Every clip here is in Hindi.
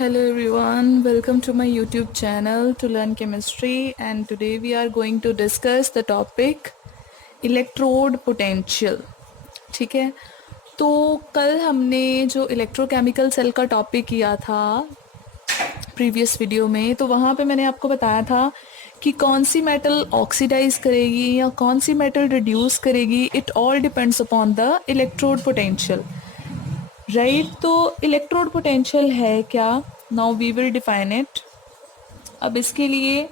Hello everyone, welcome to my YouTube channel to learn chemistry, and today we are going to discuss the topic electrode potential. ठीक है, तो कल हमने जो इलेक्ट्रोकेमिकल सेल का टॉपिक किया था प्रीवियस वीडियो में, तो वहाँ पे मैंने आपको बताया था कि कौन सी मेटल ऑक्सीडाइज करेगी या कौन सी मेटल रिड्यूस करेगी. It all depends upon the electrode potential, right. तो इलेक्ट्रोड पोटेंशियल है क्या? Now we will define it. अब इसके लिए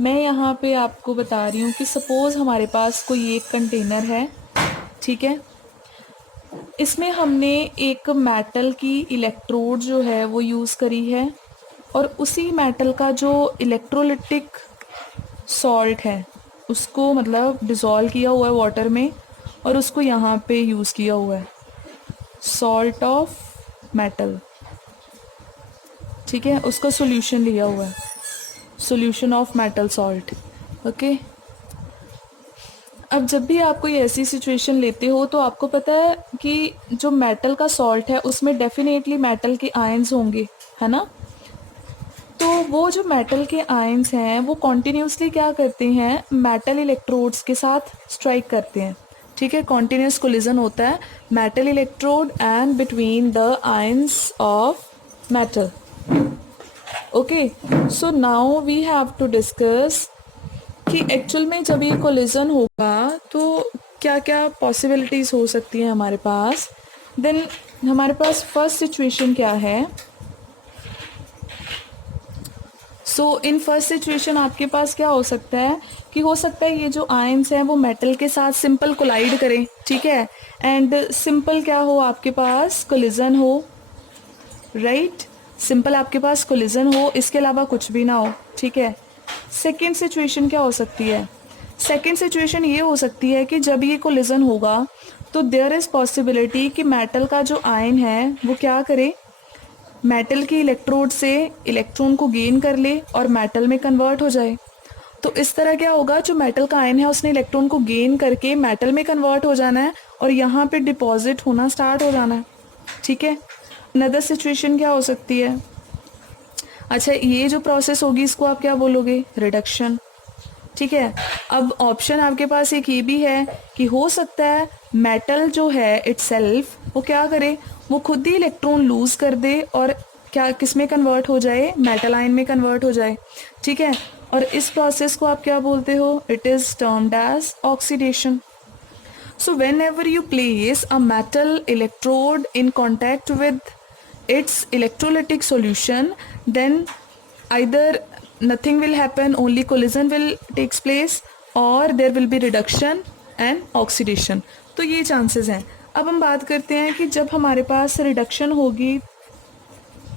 मैं यहाँ पे आपको बता रही हूँ कि सपोज़ हमारे पास कोई एक कंटेनर है, ठीक है. इसमें हमने एक मेटल की इलेक्ट्रोड जो है वो यूज़ करी है, और उसी मेटल का जो इलेक्ट्रोलिटिक सॉल्ट है उसको मतलब डिज़ोल्व किया हुआ है वाटर में, और उसको यहाँ पे यूज़ किया हुआ है सॉल्ट ऑफ मेटल, ठीक है. उसका सॉल्यूशन लिया हुआ है, solution of metal salt. Okay, अब जब भी आप कोई ऐसी सिचुएशन लेते हो तो आपको पता है कि जो मेटल का सॉल्ट है उसमें डेफिनेटली मेटल के आयंस होंगे, है ना. तो वो जो मेटल के आयंस हैं वो कॉन्टीन्यूसली क्या करते हैं, मेटल इलेक्ट्रोड्स के साथ स्ट्राइक करते हैं, ठीक है. कॉन्टीन्यूस कोलिजन होता है metal electrode and between the ions of metal. Okay, so now we have to discuss कि एक्चुअल में जब ये कोलिजन होगा तो क्या क्या पॉसिबिलिटीज़ हो सकती हैं हमारे पास. देन हमारे पास फर्स्ट सिचुएशन क्या है. सो इन फर्स्ट सिचुएशन आपके पास क्या हो सकता है कि हो सकता है ये जो आयंस हैं वो मेटल के साथ सिंपल कोलाइड करें, ठीक है. एंड सिंपल क्या हो, आपके पास कोलिजन हो, राइट. सिंपल आपके पास कोलिजन हो, इसके अलावा कुछ भी ना हो, ठीक है. सेकेंड सिचुएशन क्या हो सकती है? सेकेंड सिचुएशन ये हो सकती है कि जब ये कोलिजन होगा तो देयर इज़ पॉसिबिलिटी कि मेटल का जो आयन है वो क्या करे, मेटल की इलेक्ट्रोड से इलेक्ट्रॉन को गेन कर ले और मेटल में कन्वर्ट हो जाए. तो इस तरह क्या होगा, जो मेटल का आयन है उसने इलेक्ट्रॉन को गेन करके मेटल में कन्वर्ट हो जाना है और यहाँ पे डिपॉजिट होना स्टार्ट हो जाना है, ठीक है. अनदर सिचुएशन क्या हो सकती है? अच्छा, ये जो प्रोसेस होगी इसको आप क्या बोलोगे, रिडक्शन, ठीक है. अब ऑप्शन आपके पास एक ये भी है कि हो सकता है मेटल जो है इटसेल्फ वो क्या करे, वो खुद ही इलेक्ट्रॉन लूज कर दे और क्या किस में कन्वर्ट हो जाए, मेटल आयन में कन्वर्ट हो जाए, ठीक है. और इस प्रोसेस को आप क्या बोलते हो, it is termed as oxidation. So whenever you place a metal electrode in contact with its electrolytic solution, then either nothing will happen, only collision will takes place, or there will be reduction and oxidation. तो ये चांसेस हैं. अब हम बात करते हैं कि जब हमारे पास रिडक्शन होगी,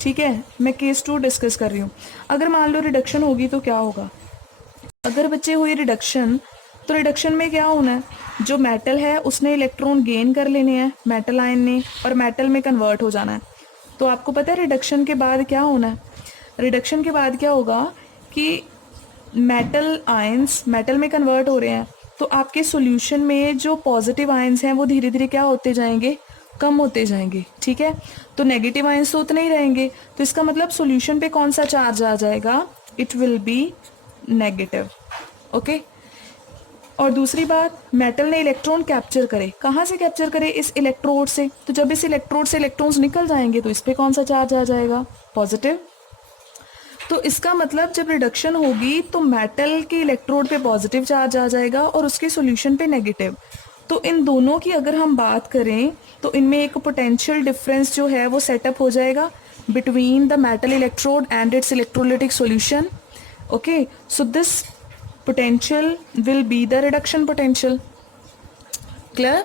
ठीक है, मैं केस 2 डिस्कस कर रही हूँ. अगर मान लो रिडक्शन होगी तो क्या होगा. अगर बच्चे हुई रिडक्शन, तो रिडक्शन में क्या होना है, जो मेटल है उसने इलेक्ट्रॉन गेन कर लेने हैं मेटल आयन ने और मेटल में कन्वर्ट हो जाना है. तो आपको पता है रिडक्शन के बाद क्या होना है, रिडक्शन के बाद क्या होगा कि मेटल आयंस मेटल में कन्वर्ट हो रहे हैं, तो आपके सॉल्यूशन में जो पॉजिटिव आयंस हैं वो धीरे धीरे क्या होते जाएंगे, कम होते जाएंगे, ठीक है. तो नेगेटिव आयंस तो उतने ही रहेंगे, तो इसका मतलब सॉल्यूशन पे कौन सा चार्ज आ जाएगा, it will be negative. Okay, और दूसरी बात, मेटल ने इलेक्ट्रॉन कैप्चर करे, कहाँ से कैप्चर करे, इस इलेक्ट्रोड से. तो जब इस इलेक्ट्रोड से इलेक्ट्रॉन्स निकल जाएंगे तो इस पे कौन सा चार्ज आ जाएगा, पॉजिटिव. तो इसका मतलब जब रिडक्शन होगी तो मेटल के इलेक्ट्रोड पे पॉजिटिव चार्ज आ जाएगा और उसके सॉल्यूशन पे नेगेटिव. तो इन दोनों की अगर हम बात करें तो इनमें एक पोटेंशियल डिफरेंस जो है वो सेटअप हो जाएगा between the metal electrode and it's electrolytic solution. Okay, so this potential will be the reduction potential. Clear?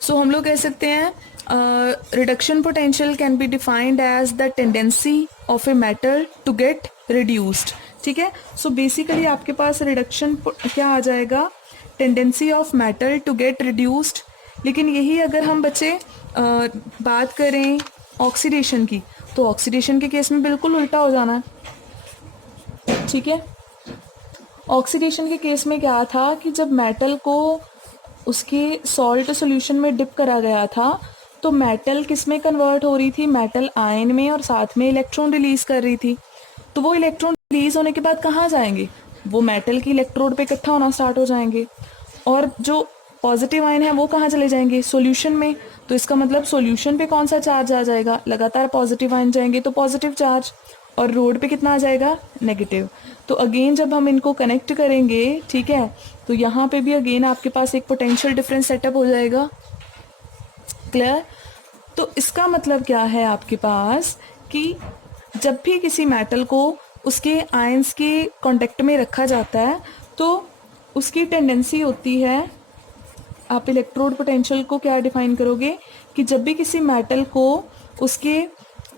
So हम लोग कह सकते हैं reduction potential can be defined as the tendency of a metal to get reduced. ठीक है. So basically आपके पास reduction क्या आ जाएगा, tendency of metal to get reduced. लेकिन यही अगर हम बच्चे बात करें ऑक्सीडेशन की, तो ऑक्सीडेशन के केस में बिल्कुल उल्टा हो जाना है, ठीक है. ऑक्सीडेशन के केस में क्या था कि जब मेटल को उसके सॉल्ट सॉल्यूशन में डिप करा गया था तो मेटल किस में कन्वर्ट हो रही थी, मेटल आयन में, और साथ में इलेक्ट्रॉन रिलीज कर रही थी। तो वो इलेक्ट्रॉन रिलीज होने के बाद कहाँ जाएंगे, वो मेटल की इलेक्ट्रोड पे इकट्ठा होना स्टार्ट हो जाएंगे, और जो पॉजिटिव आयन है वो कहाँ चले जाएंगे, सॉल्यूशन में। तो इसका मतलब सॉल्यूशन पे कौन सा चार्ज आ जाएगा, लगातार पॉजिटिव आयन जाएंगे तो पॉजिटिव चार्ज, और रोड पे कितना आ जाएगा, नेगेटिव। तो अगेन जब हम इनको कनेक्ट करेंगे, ठीक है, तो यहाँ पे भी अगेन आपके पास एक पोटेंशियल डिफरेंस सेटअप हो जाएगा। क्लियर। तो इसका मतलब क्या है आपके पास कि जब भी किसी मेटल को उसके आयंस के कांटेक्ट में रखा जाता है तो उसकी टेंडेंसी होती है, आप इलेक्ट्रोड पोटेंशियल को क्या डिफाइन करोगे कि जब भी किसी मेटल को उसके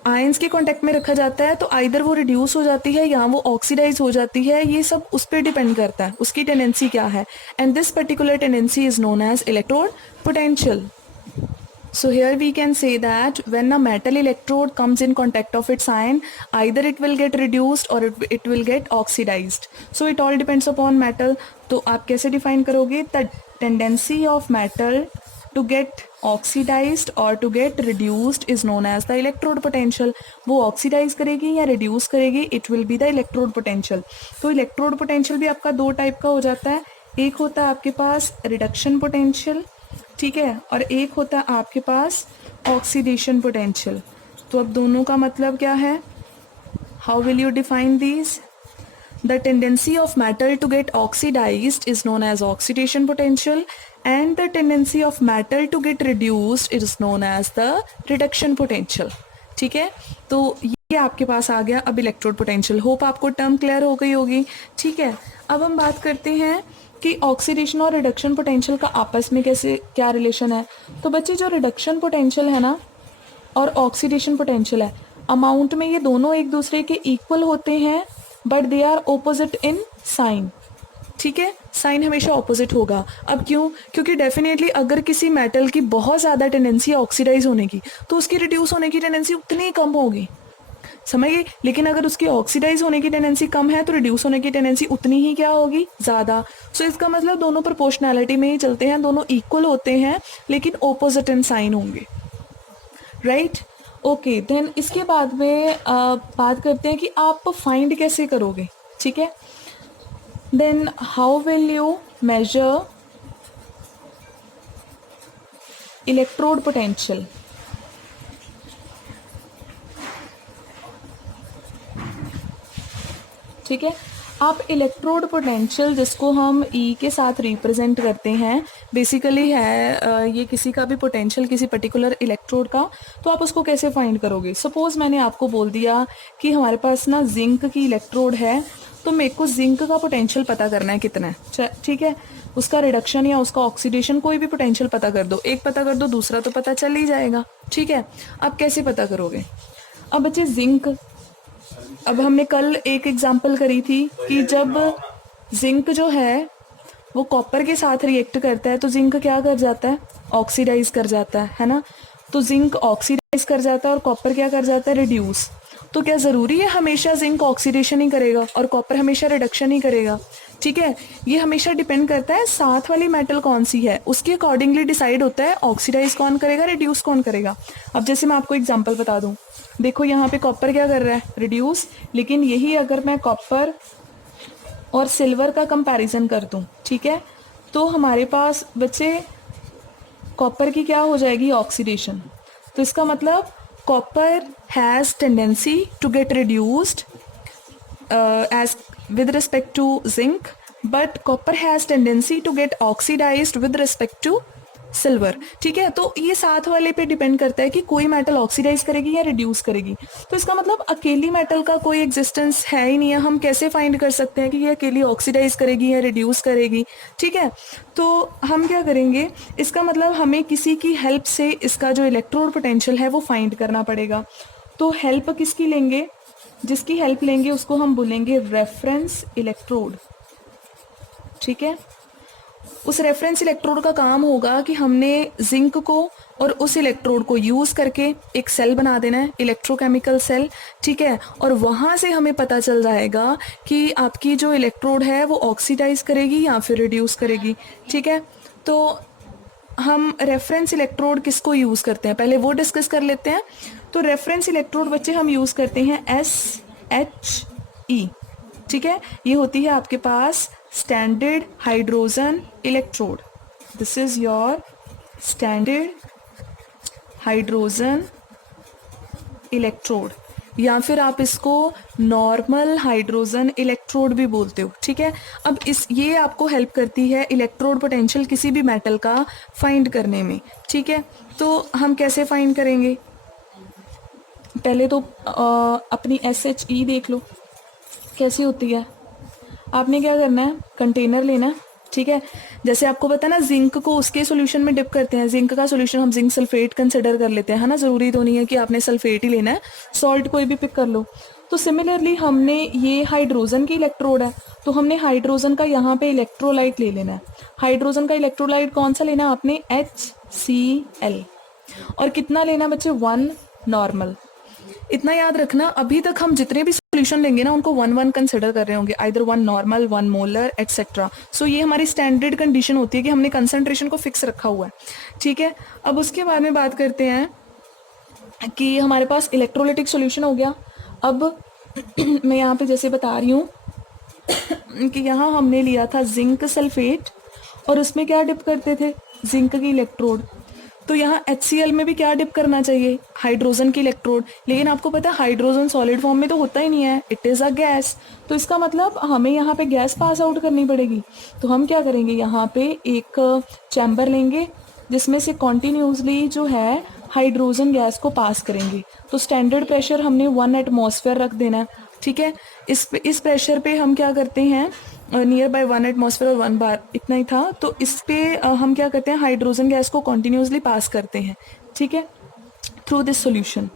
आयंस के कांटेक्ट में रखा जाता है तो आइदर वो रिड्यूस हो जाती है या वो ऑक्सीडाइज हो जाती है, ये सब उस पर डिपेंड करता है उसकी टेंडेंसी क्या है, and this particular tendency is known as electrode potential. So here we can say that when a metal electrode comes in contact of its ion, either it will get reduced or it will get oxidized. So it all depends upon metal. तो आप कैसे define करोगे, the tendency of metal to get oxidized or to get reduced is known as the electrode potential. वो oxidize करेगी या reduce करेगी, it will be the electrode potential. तो electrode potential भी आपका दो टाइप का हो जाता है, एक होता है आपके पास reduction potential, ठीक है, और एक होता है आपके पास ऑक्सीडेशन पोटेंशियल. तो अब दोनों का मतलब क्या है, how will you define these. The tendency of metal to get oxidised is known as oxidation potential and the tendency of metal to get reduced is known as the reduction potential. ठीक है, तो ये आपके पास आ गया अब इलेक्ट्रोड पोटेंशियल. होप आपको टर्म क्लियर हो गई होगी. ठीक है, अब हम बात करते हैं कि ऑक्सीडेशन और रिडक्शन पोटेंशियल का आपस में कैसे क्या रिलेशन है. तो बच्चे जो रिडक्शन पोटेंशियल है ना और ऑक्सीडेशन पोटेंशियल है, अमाउंट में ये दोनों एक दूसरे के इक्वल होते हैं, but they are opposite in sign. ठीक है, साइन हमेशा ऑपोजिट होगा. अब क्यों, क्योंकि डेफिनेटली अगर किसी मेटल की बहुत ज़्यादा टेंडेंसी है ऑक्सीडाइज होने की तो उसकी रिड्यूस होने की टेंडेंसी उतनी ही कम होगी, समझिए. लेकिन अगर उसकी ऑक्सीडाइज होने की टेंडेंसी कम है तो रिड्यूस होने की टेंडेंसी उतनी ही क्या होगी, ज़्यादा. सो इसका मतलब दोनों प्रोपोर्शनैलिटी में ही चलते हैं, दोनों इक्वल होते हैं लेकिन ऑपोजिट इन साइन होंगे. Right, okay. देन इसके बाद में बात करते हैं कि आप फाइंड कैसे करोगे. ठीक है, then how will you measure electrode potential. ठीक है, आप इलेक्ट्रोड पोटेंशियल जिसको हम ई के साथ रिप्रेजेंट करते हैं, बेसिकली है ये किसी का भी पोटेंशियल किसी पर्टिकुलर इलेक्ट्रोड का, तो आप उसको कैसे फाइंड करोगे. सपोज मैंने आपको बोल दिया कि हमारे पास ना जिंक की इलेक्ट्रोड है, तो मेरे को जिंक का पोटेंशियल पता करना है कितना है. ठीक है, उसका रिडक्शन या उसका ऑक्सीडेशन कोई भी पोटेंशियल पता कर दो, एक पता कर दो दूसरा तो पता चल ही जाएगा. ठीक है, अब कैसे पता करोगे. अब बच्चे जिंक, अब हमने कल एक एग्जांपल करी थी कि जब जिंक जो है वो कॉपर के साथ रिएक्ट करता है तो जिंक क्या कर जाता है, ऑक्सीडाइज कर जाता है ना. तो जिंक ऑक्सीडाइज कर जाता है और कॉपर क्या कर जाता है, रिड्यूस. तो क्या ज़रूरी है हमेशा जिंक ऑक्सीडेशन ही करेगा और कॉपर हमेशा रिडक्शन ही करेगा. ठीक है, ये हमेशा डिपेंड करता है साथ वाली मेटल कौन सी है, उसके अकॉर्डिंगली डिसाइड होता है ऑक्सीडाइज कौन करेगा, रिड्यूस कौन करेगा. अब जैसे मैं आपको एग्जांपल बता दूं, देखो यहाँ पे कॉपर क्या कर रहा है, रिड्यूस. लेकिन यही अगर मैं कॉपर और सिल्वर का कंपैरिजन कर दूं, ठीक है, तो हमारे पास बच्चे कॉपर की क्या हो जाएगी, ऑक्सीडेशन. तो इसका मतलब copper has tendency to get reduced as with respect to zinc, but copper has tendency to get oxidized with respect to silver. ठीक है, तो ये साथ वाले पे डिपेंड करता है कि कोई मेटल ऑक्सीडाइज करेगी या रिड्यूस करेगी. तो इसका मतलब अकेली मेटल का कोई एग्जिस्टेंस है ही नहीं है. हम कैसे फाइंड कर सकते हैं कि ये अकेली ऑक्सीडाइज करेगी या रिड्यूस करेगी. ठीक है, तो हम क्या करेंगे, इसका मतलब हमें किसी की हेल्प से इसका जो इलेक्ट्रोड पोटेंशियल है वो फाइंड करना पड़ेगा. तो हेल्प किसकी लेंगे, जिसकी हेल्प लेंगे उसको हम बोलेंगे रेफरेंस इलेक्ट्रोड. ठीक है, उस रेफरेंस इलेक्ट्रोड का काम होगा कि हमने जिंक को और उस इलेक्ट्रोड को यूज़ करके एक सेल बना देना है, इलेक्ट्रोकेमिकल सेल. ठीक है, और वहाँ से हमें पता चल जाएगा कि आपकी जो इलेक्ट्रोड है वो ऑक्सीडाइज करेगी या फिर रिड्यूस करेगी. ठीक है, तो हम रेफरेंस इलेक्ट्रोड किसको यूज़ करते हैं, पहले वो डिस्कस कर लेते हैं। तो रेफरेंस इलेक्ट्रोड बच्चे हम यूज़ करते हैं SHE, ठीक है। ये होती है आपके पास standard hydrogen electrode. This is your standard hydrogen electrode, या फिर आप इसको नॉर्मल हाइड्रोजन इलेक्ट्रोड भी बोलते हो, ठीक है। अब ये आपको हेल्प करती है इलेक्ट्रोड पोटेंशियल किसी भी मेटल का फाइंड करने में, ठीक है। तो हम कैसे फाइंड करेंगे, पहले तो अपनी SHE देख लो कैसी होती है। आपने क्या करना है, कंटेनर लेना है, ठीक है। जैसे आपको पता है ना, जिंक को उसके सॉल्यूशन में डिप करते हैं, जिंक का सॉल्यूशन हम जिंक सल्फेट कंसिडर कर लेते हैं, है ना। ज़रूरी तो नहीं है कि आपने सल्फेट ही लेना है, सॉल्ट कोई भी पिक कर लो। तो सिमिलरली हमने ये हाइड्रोजन की इलेक्ट्रोड है, तो हमने हाइड्रोजन का यहाँ पे इलेक्ट्रोलाइट ले लेना है। हाइड्रोजन का इलेक्ट्रोलाइट कौन सा लेना है आपने, HCl। और कितना लेना बच्चे, 1 नॉर्मल। इतना याद रखना, अभी तक हम जितने भी सॉल्यूशन लेंगे ना उनको 1-1 कंसिडर कर रहे होंगे, आइदर 1 नॉर्मल, 1 मोलर एटसेट्रा। सो ये हमारी स्टैंडर्ड कंडीशन होती है कि हमने कंसंट्रेशन को फिक्स रखा हुआ है, ठीक है। अब उसके बाद में बात करते हैं कि हमारे पास इलेक्ट्रोलिटिक सॉल्यूशन हो गया। अब मैं यहाँ पे जैसे बता रही हूँ कि यहाँ हमने लिया था जिंक सल्फेट और उसमें क्या डिप करते थे, जिंक की इलेक्ट्रोड। तो यहाँ HCl में भी क्या डिप करना चाहिए, हाइड्रोजन की इलेक्ट्रोड। लेकिन आपको पता है हाइड्रोजन सॉलिड फॉर्म में तो होता ही नहीं है, इट इज़ अ गैस। तो इसका मतलब हमें यहाँ पे गैस पास आउट करनी पड़ेगी। तो हम क्या करेंगे, यहाँ पे एक चैम्बर लेंगे जिसमें से कॉन्टीन्यूसली जो है हाइड्रोजन गैस को पास करेंगे। तो स्टैंडर्ड प्रेशर हमने 1 एटमॉस्फेयर रख देना है, ठीक है। इस प्रेशर पे हम क्या करते हैं, नियर बाय 1 एटमॉस्फेयर और 1 बार, इतना ही था। तो इस पे हम क्या करते हैं, हाइड्रोजन गैस को कॉन्टिन्यूसली पास करते हैं, ठीक है, थ्रू दिस सॉल्यूशन।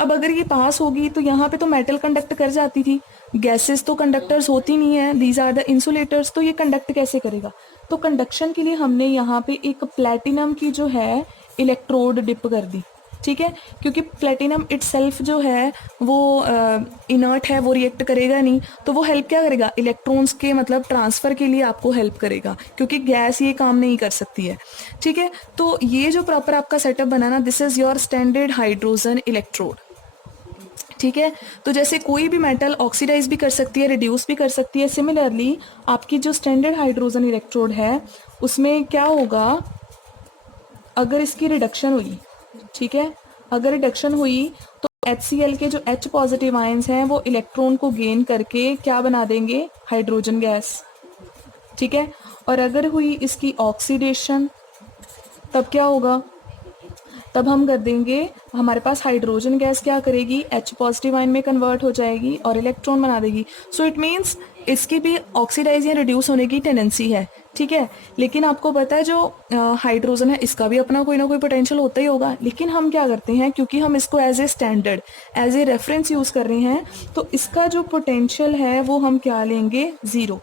अब अगर ये पास होगी तो यहाँ पे तो मेटल कंडक्ट कर जाती थी, गैसेस तो कंडक्टर्स होती नहीं है, दीज आर द इंसुलेटर्स। तो ये कंडक्ट कैसे करेगा, तो कंडक्शन के लिए हमने यहाँ पे एक प्लेटिनम की जो है इलेक्ट्रोड डिप कर दी, ठीक है। क्योंकि प्लेटिनम इटसेल्फ जो है वो इनर्ट है, वो रिएक्ट करेगा नहीं, तो वो हेल्प क्या करेगा, इलेक्ट्रॉन्स के मतलब ट्रांसफ़र के लिए आपको हेल्प करेगा, क्योंकि गैस ये काम नहीं कर सकती है, ठीक है। तो ये जो प्रॉपर आपका सेटअप बना ना, this is your standard hydrogen electrode, ठीक है। तो जैसे कोई भी मेटल ऑक्सीडाइज भी कर सकती है, रिड्यूस भी कर सकती है, सिमिलरली आपकी जो स्टैंडर्ड हाइड्रोजन इलेक्ट्रोड है उसमें क्या होगा, अगर इसकी रिडक्शन हुई, ठीक है, अगर रिडक्शन हुई तो HCl के जो H पॉजिटिव आयंस हैं वो इलेक्ट्रॉन को गेन करके क्या बना देंगे, हाइड्रोजन गैस, ठीक है। और अगर हुई इसकी ऑक्सीडेशन, तब क्या होगा, तब हम कर देंगे, हमारे पास हाइड्रोजन गैस क्या करेगी, H पॉजिटिव आयन में कन्वर्ट हो जाएगी और इलेक्ट्रॉन बना देगी। सो इट मीन्स इसकी भी ऑक्सीडाइज या रिड्यूस होने की टेंडेंसी है, ठीक है। लेकिन आपको पता है जो हाइड्रोजन है इसका भी अपना कोई ना कोई पोटेंशियल होता ही होगा। लेकिन हम क्या करते हैं, क्योंकि हम इसको as a standard, as a reference use कर रहे हैं, तो इसका जो पोटेंशियल है वो हम क्या लेंगे, 0।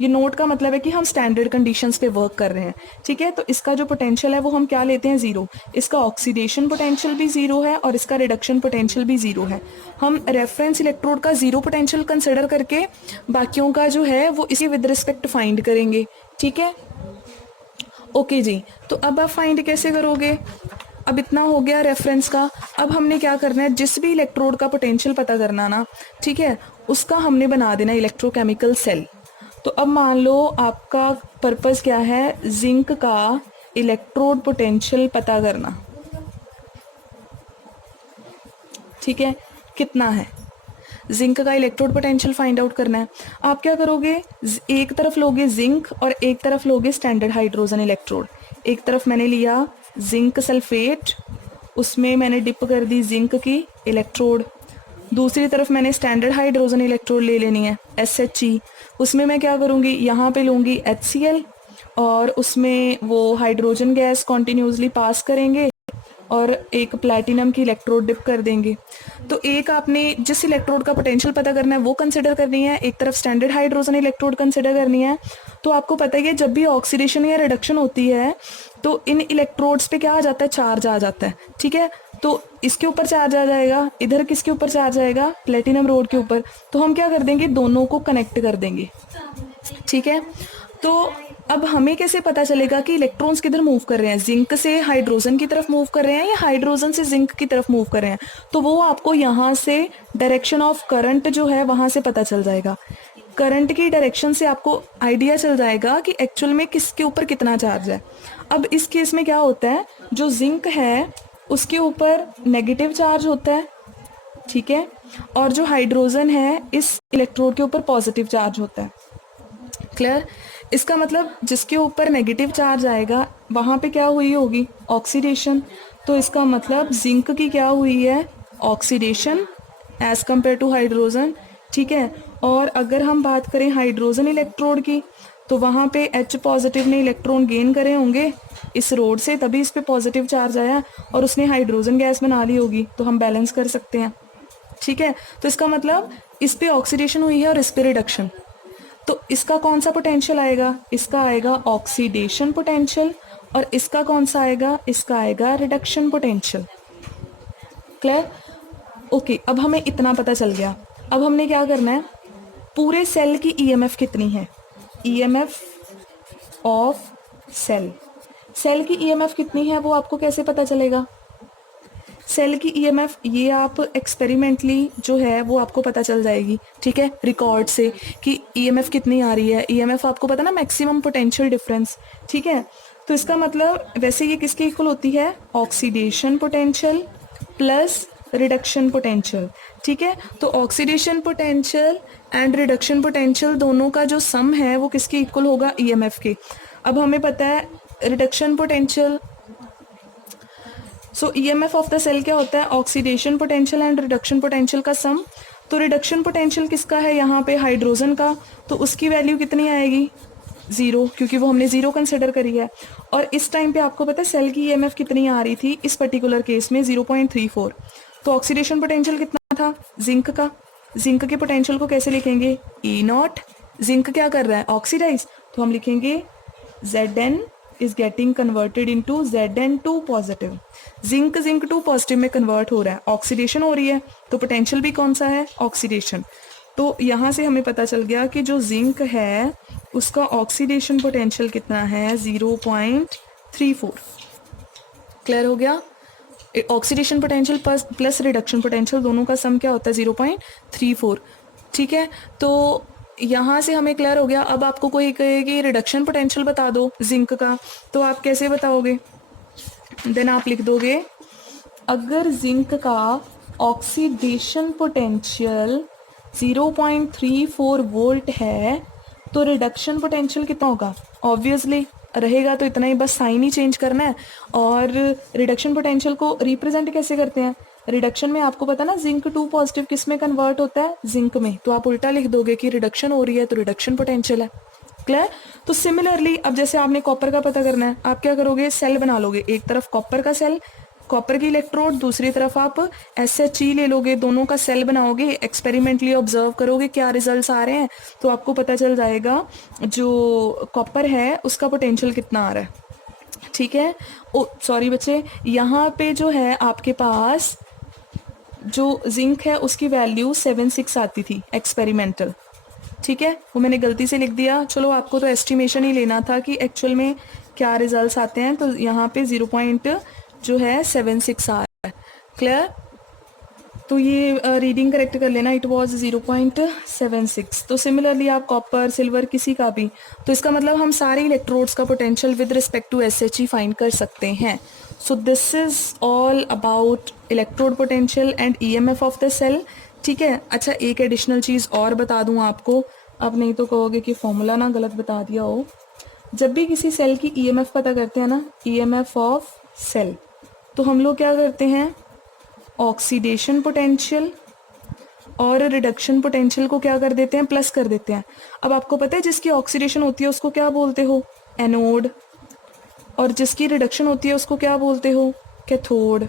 ये नोट का मतलब है कि हम स्टैंडर्ड कंडीशंस पे वर्क कर रहे हैं, ठीक है। तो इसका जो पोटेंशियल है वो हम क्या लेते हैं, 0। इसका ऑक्सीडेशन पोटेंशियल भी 0 है और इसका रिडक्शन पोटेंशियल भी 0 है। हम रेफरेंस इलेक्ट्रोड का 0 पोटेंशियल कंसिडर करके बाकियों का जो है वो इसी विद रिस्पेक्ट फाइंड करेंगे, ठीक है। ओके जी, तो अब आप फाइंड कैसे करोगे, अब इतना हो गया रेफरेंस का। अब हमने क्या करना है, जिस भी इलेक्ट्रोड का पोटेंशियल पता करना ना, ठीक है, उसका हमने बना देना इलेक्ट्रोकेमिकल सेल। तो अब मान लो आपका पर्पस क्या है, जिंक का इलेक्ट्रोड पोटेंशियल पता करना, ठीक है, कितना है, जिंक का इलेक्ट्रोड पोटेंशियल फाइंड आउट करना है। आप क्या करोगे, एक तरफ लोगे जिंक और एक तरफ लोगे स्टैंडर्ड हाइड्रोजन इलेक्ट्रोड। एक तरफ मैंने लिया जिंक सल्फेट, उसमें मैंने डिप कर दी जिंक की इलेक्ट्रोड। दूसरी तरफ मैंने स्टैंडर्ड हाइड्रोजन इलेक्ट्रोड ले लेनी है, SHE। उसमें मैं क्या करूँगी, यहाँ पे लूँगी HCl और उसमें वो हाइड्रोजन गैस कॉन्टिन्यूसली पास करेंगे और एक प्लैटिनम की इलेक्ट्रोड डिप कर देंगे। तो एक आपने जिस इलेक्ट्रोड का पोटेंशियल पता करना है वो कंसिडर करनी है, एक तरफ स्टैंडर्ड हाइड्रोजन इलेक्ट्रोड कंसिडर करनी है। तो आपको पता है कि जब भी ऑक्सीडेशन या रिडक्शन होती है तो इन इलेक्ट्रोड्स पे क्या आ जाता है, चार्ज आ जाता है, ठीक है। तो इसके ऊपर चार्ज आ जाएगा, इधर किसके ऊपर चार्ज आएगा, प्लेटिनम रोड के ऊपर। तो हम क्या कर देंगे, दोनों को कनेक्ट कर देंगे, ठीक है। तो अब हमें कैसे पता चलेगा कि इलेक्ट्रॉन्स किधर मूव कर रहे हैं, जिंक से हाइड्रोजन की तरफ मूव कर रहे हैं या हाइड्रोजन से जिंक की तरफ मूव कर रहे हैं? तो वो आपको यहाँ से डायरेक्शन ऑफ करंट जो है वहां से पता चल जाएगा। करंट की डायरेक्शन से आपको आइडिया चल जाएगा कि एक्चुअल में किसके ऊपर कितना चार्ज है। अब इस केस में क्या होता है, जो जिंक है उसके ऊपर नेगेटिव चार्ज होता है, ठीक है, और जो हाइड्रोजन है इस इलेक्ट्रोड के ऊपर पॉजिटिव चार्ज होता है। क्लियर? इसका मतलब जिसके ऊपर नेगेटिव चार्ज आएगा वहाँ पे क्या हुई होगी, ऑक्सीडेशन। तो इसका मतलब जिंक की क्या हुई है, oxidation as compare to hydrogen, ठीक है। और अगर हम बात करें हाइड्रोजन इलेक्ट्रोड की, तो वहाँ पे H पॉजिटिव ने इलेक्ट्रॉन गेन करे होंगे इस रोड से, तभी इस पे पॉजिटिव चार्ज आया और उसने हाइड्रोजन गैस बना ली होगी, तो हम बैलेंस कर सकते हैं, ठीक है। तो इसका मतलब इस पे ऑक्सीडेशन हुई है और इस पे रिडक्शन। तो इसका कौन सा पोटेंशियल आएगा, इसका आएगा ऑक्सीडेशन पोटेंशियल, और इसका कौन सा आएगा, इसका आएगा रिडक्शन पोटेंशियल। क्लियर? ओके, अब हमें इतना पता चल गया। अब हमने क्या करना है, पूरे सेल की ईएमएफ कितनी है, ईएमएफ ऑफ सेल, सेल की ईएमएफ कितनी है वो आपको कैसे पता चलेगा? सेल की ईएमएफ ये आप एक्सपेरिमेंटली जो है वो आपको पता चल जाएगी, ठीक है, रिकॉर्ड से कि ईएमएफ कितनी आ रही है। ईएमएफ आपको पता ना, मैक्सिमम पोटेंशियल डिफरेंस, ठीक है। तो इसका मतलब वैसे ये किसके इक्वल होती है, oxidation potential plus reduction potential, ठीक है। तो oxidation potential and reduction potential दोनों का जो सम है वो किसके इक्वल होगा, ईएमएफ के। अब हमें पता है reduction potential, so EMF of the cell क्या होता है, oxidation potential and reduction potential का सम। तो रिडक्शन पोटेंशियल किसका है, यहाँ पे हाइड्रोजन का, तो उसकी वैल्यू कितनी आएगी, 0, क्योंकि वो हमने 0 कंसिडर करी है। और इस टाइम पे आपको पता है सेल की ईएमएफ कितनी आ रही थी इस पर्टिकुलर केस में, 0.34। तो ऑक्सीडेशन पोटेंशियल कितना था जिंक का, जिंक के पोटेंशियल को कैसे लिखेंगे, E0, जिंक क्या कर रहा है, ऑक्सीडाइज, तो हम लिखेंगे Zn is getting converted into Zn2 positive. Zinc 2 positive में कन्वर्ट हो रहा है, ऑक्सीडेशन हो रही है, तो पोटेंशियल भी कौन सा है, ऑक्सीडेशन। तो यहाँ से हमें पता चल गया कि जो जिंक है उसका ऑक्सीडेशन पोटेंशियल कितना है, 0.34। क्लियर हो गया? Oxidation potential plus reduction potential दोनों का सम क्या होता है, 0.34, ठीक है। तो यहाँ से हमें क्लियर हो गया। अब आपको कोई कहे कि रिडक्शन पोटेंशियल बता दो जिंक का, तो आप कैसे बताओगे, देन आप लिख दोगे, अगर जिंक का ऑक्सीडेशन पोटेंशियल 0.34 वोल्ट है तो रिडक्शन पोटेंशियल कितना होगा, ऑब्वियसली रहेगा तो इतना ही, बस साइन ही चेंज करना है। और रिडक्शन पोटेंशियल को रिप्रेजेंट कैसे करते हैं, रिडक्शन में आपको पता ना जिंक 2 पॉजिटिव किस में कन्वर्ट होता है, जिंक में, तो आप उल्टा लिख दोगे कि रिडक्शन हो रही है तो रिडक्शन पोटेंशियल है। क्लियर? तो सिमिलरली अब जैसे आपने कॉपर का पता करना है, आप क्या करोगे, सेल बना लोगे, एक तरफ कॉपर का सेल, कॉपर की इलेक्ट्रोड, दूसरी तरफ आप SHE ले लोगे, दोनों का सेल बनाओगे, एक्सपेरिमेंटली ऑब्जर्व करोगे क्या रिजल्ट्स आ रहे हैं, तो आपको पता चल जाएगा जो कॉपर है उसका पोटेंशियल कितना आ रहा है, ठीक है। ओ सॉरी बच्चे, यहाँ पे जो है आपके पास जो जिंक है उसकी वैल्यू 76 आती थी एक्सपेरिमेंटल, ठीक है, वो मैंने गलती से लिख दिया। चलो आपको तो एस्टिमेशन ही लेना था कि एक्चुअल में क्या रिजल्ट्स आते हैं, तो यहाँ पे 0.76 आ रहा है। क्लियर? तो ये रीडिंग करेक्ट कर लेना, इट वाज 0.76। तो सिमिलरली आप कॉपर सिल्वर किसी का भी, तो इसका मतलब हम सारे इलेक्ट्रोड्स का potential with respect to SHE find कर सकते हैं। So this is all about electrode potential and EMF of the cell, ठीक है। अच्छा एक एडिशनल चीज़ और बता दूं आपको, अब नहीं तो कहोगे कि फॉर्मूला ना गलत बता दिया हो। जब भी किसी सेल की EMF पता करते हैं ना, EMF ऑफ सेल, तो हम लोग क्या करते हैं, ऑक्सीडेशन पोटेंशियल और रिडक्शन पोटेंशियल को क्या कर देते हैं, प्लस कर देते हैं। अब आपको पता है जिसकी ऑक्सीडेशन होती है उसको क्या बोलते हो, एनोड, और जिसकी रिडक्शन होती है उसको क्या बोलते हो, कैथोड।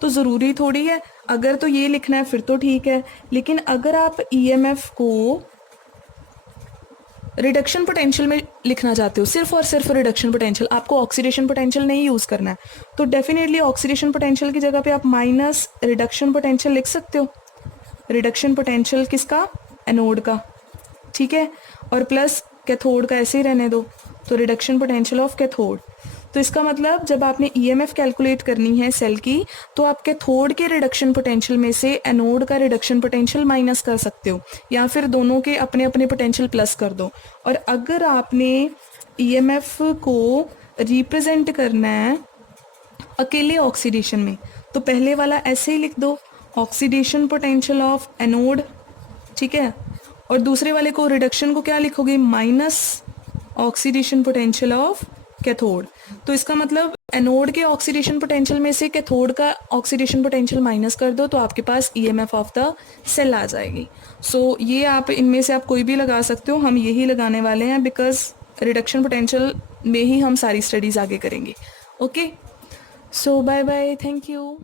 तो ज़रूरी थोड़ी है, अगर तो ये लिखना है फिर तो ठीक है, लेकिन अगर आप EMF को रिडक्शन पोटेंशियल में लिखना चाहते हो, सिर्फ और सिर्फ रिडक्शन पोटेंशियल, आपको ऑक्सीडेशन पोटेंशियल नहीं यूज़ करना है, तो डेफिनेटली ऑक्सीडेशन पोटेंशियल की जगह पे आप माइनस रिडक्शन पोटेंशियल लिख सकते हो। रिडक्शन पोटेंशियल किसका, एनोड का, ठीक है, और प्लस कैथोड का ऐसे ही रहने दो। तो रिडक्शन पोटेंशियल ऑफ कैथोड। तो इसका मतलब जब आपने ईएमएफ कैलकुलेट करनी है सेल की, तो आप कैथोड के रिडक्शन पोटेंशियल में से एनोड का रिडक्शन पोटेंशियल माइनस कर सकते हो, या फिर दोनों के अपने अपने पोटेंशियल प्लस कर दो। और अगर आपने ईएमएफ को रिप्रेजेंट करना है अकेले ऑक्सीडेशन में, तो पहले वाला ऐसे ही लिख दो, ऑक्सीडेशन पोटेंशियल ऑफ एनोड, ठीक है। और दूसरे वाले को रिडक्शन को क्या लिखोगे, minus oxidation potential of cathode. तो इसका मतलब एनोड के ऑक्सीडेशन पोटेंशियल में से कैथोड का ऑक्सीडेशन पोटेंशियल माइनस कर दो, तो आपके पास ईएमएफ ऑफ द सेल आ जाएगी। सो ये आप इनमें से आप कोई भी लगा सकते हो, हम यही लगाने वाले हैं बिकॉज रिडक्शन पोटेंशियल में ही हम सारी स्टडीज़ आगे करेंगे। Okay, so bye bye, thank you.